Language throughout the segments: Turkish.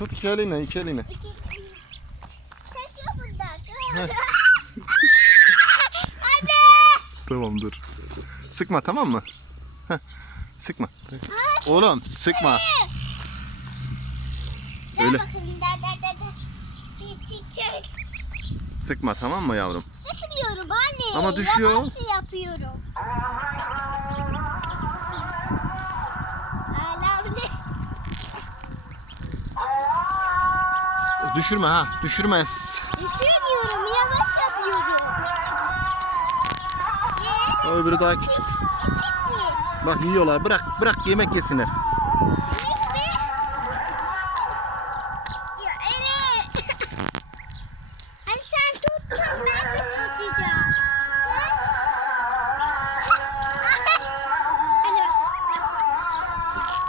Tut iki eline iki eline. Taşıyor bundan. Heh. Anne. Tamam dur. Sıkma tamam mı? Heh, sıkma. Oğlum sıkma. Öyle. Sıkma tamam mı yavrum? Sıkmıyorum anne. Ama düşüyor. Yavaşça yapıyorum. Düşürme ha. Düşürme. Düşürmüyorum. Yavaş yapıyorum. O öbürü daha küçük. Bak yiyorlar. Bırak bırak yemek yesinler.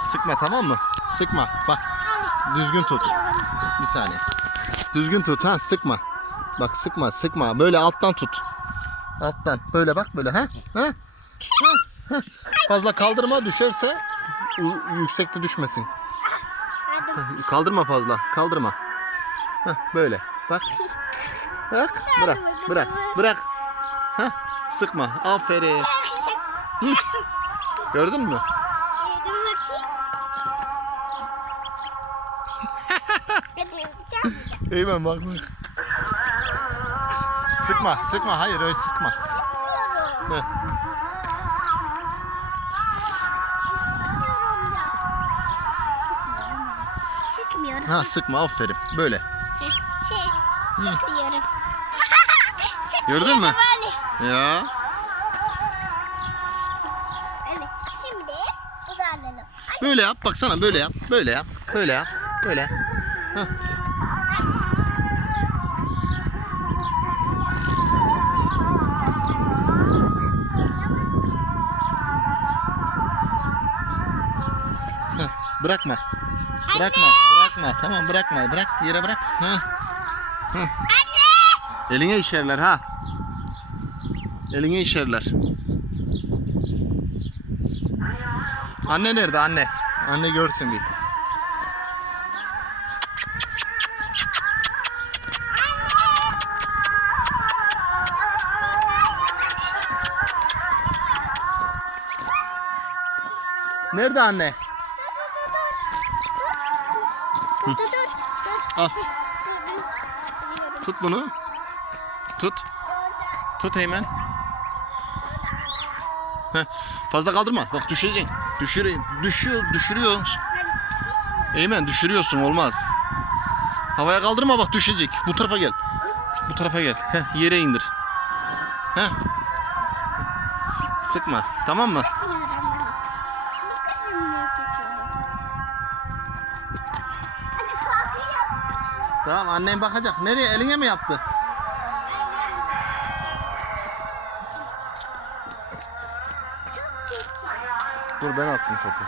Sıkma tamam mı? Sıkma. Bak düzgün tut. Bir saniye. Düzgün tut ha sıkma. Bak sıkma sıkma. Böyle alttan tut. Alttan. Böyle bak böyle ha. Ha? Ha? Ha. Fazla kaldırma düşerse yüksekte düşmesin. Kaldırma fazla. Kaldırma. Heh, böyle. Bak. Bak. Bırak. Bırak. Bırak. Heh, sıkma. Aferin. Gördün mü? Eymen bak bak. Sıkma. Sıkma. Hayır öyle sıkma. Heh. Sıkmıyorum. Ha sıkma. Aferin. Böyle. Şey, sıkmıyorum. Gördün mü? Böyle. Ya. Öyle. Şimdi bu da alalım. Böyle yap. Baksana böyle yap. Böyle yap. Böyle yap. Böyle. Heh. Heh, Bırakma. Bırakma. Bırakma. Tamam bırakma. Bırak. Yere bırak. Ha. Anne! Eline işerler ha. Eline işerler. Anne nerede anne? Anne görsün bir. Nerede anne? Dur dur dur. Al Dur dur. tut bunu. Tut. Tut hemen. Heh, fazla kaldırma. Bak düşeceksin. Düşür, düşüyor, düşürüyor. Eymen düşürüyorsun olmaz. Havaya kaldırma bak düşecek. Bu tarafa gel. Bu tarafa gel. Heh, yere indir. Heh. Sıkma. Tamam mı? Tamam annen bakacak. Nereye? Eline mi yaptı? Dur ben attım topu.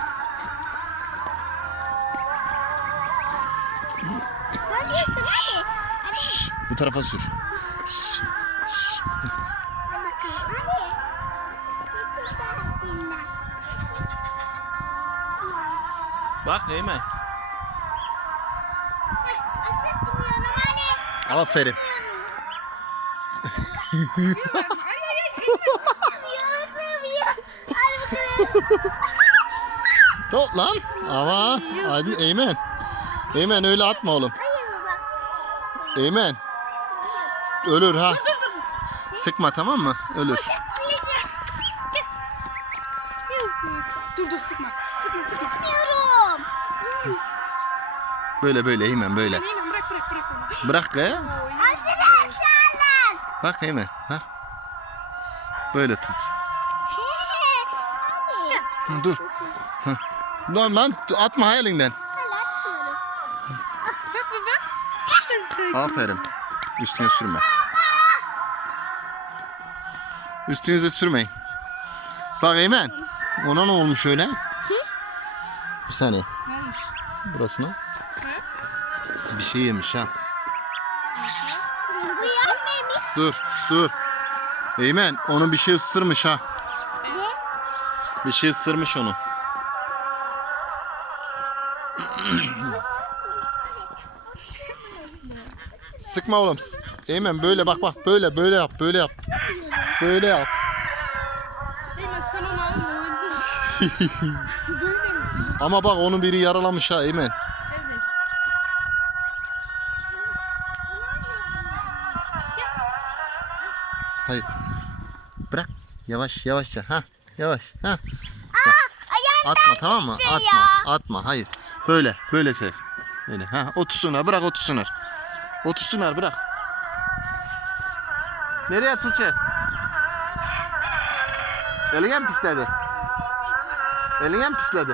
Bu tarafa sür. Bak Eymen. Aferin. Top lan. Ama Aydın Eymen. Eymen öyle atma oğlum. Eymen. Ölür ha. Sıkma tamam mı? Ölür. Dur dur sıkma. Sıkma sıkma. Böyle böyle Eymen böyle. Neymen bırak bırak bırak onu. Bırak ya. Bak Eymen. Ha. Böyle tut. Ha, dur. Ha. Lan lan atma ha elinden. Bak baba. Aferin. Üstüne sürme. Üstünüze sürmeyin. Bak Eymen. Ona ne olmuş öyle? Bir saniye. Ne olmuş? Burasına. Bir şey yemiş ha. Bu yenmemiş. Dur dur. Eymen onu bir şey ısırmış ha. Ne? Bir şey ısırmış onu. Sıkma oğlum. Eymen böyle bak bak böyle böyle yap böyle yap. Böyle yap. Eymen sen onu alma? Ama bak onu biri yaralamış ha Eymen. Hayır. Bırak. Yavaş yavaşça. Ha. Yavaş. Ha. Atma tamam mı? Atma. Atma. Hayır. Böyle. Böyle sev. Böyle. Ha. Otursunlar. Bırak otursunlar. Otursunlar bırak. Nereye Tuğçe? Eline mi pisledi? Eline mi pisledi?